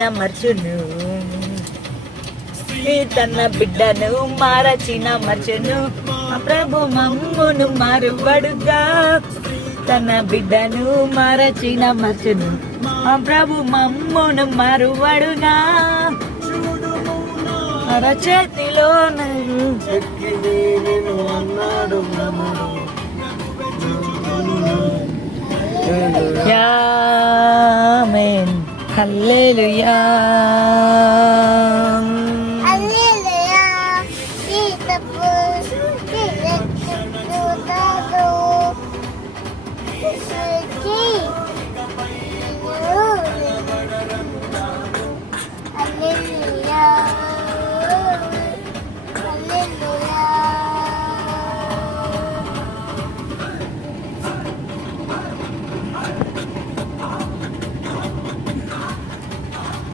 మర్చును తన బిడ్డను మారచిన మర్చును ప్రభు మమ్మును మారుబడుగా తన బిడ్డను మారచిన మర్చును ప్రభు మమ్మును మారుబడుగా అరచేతిలో ఆమేన్ హల్లెలూయా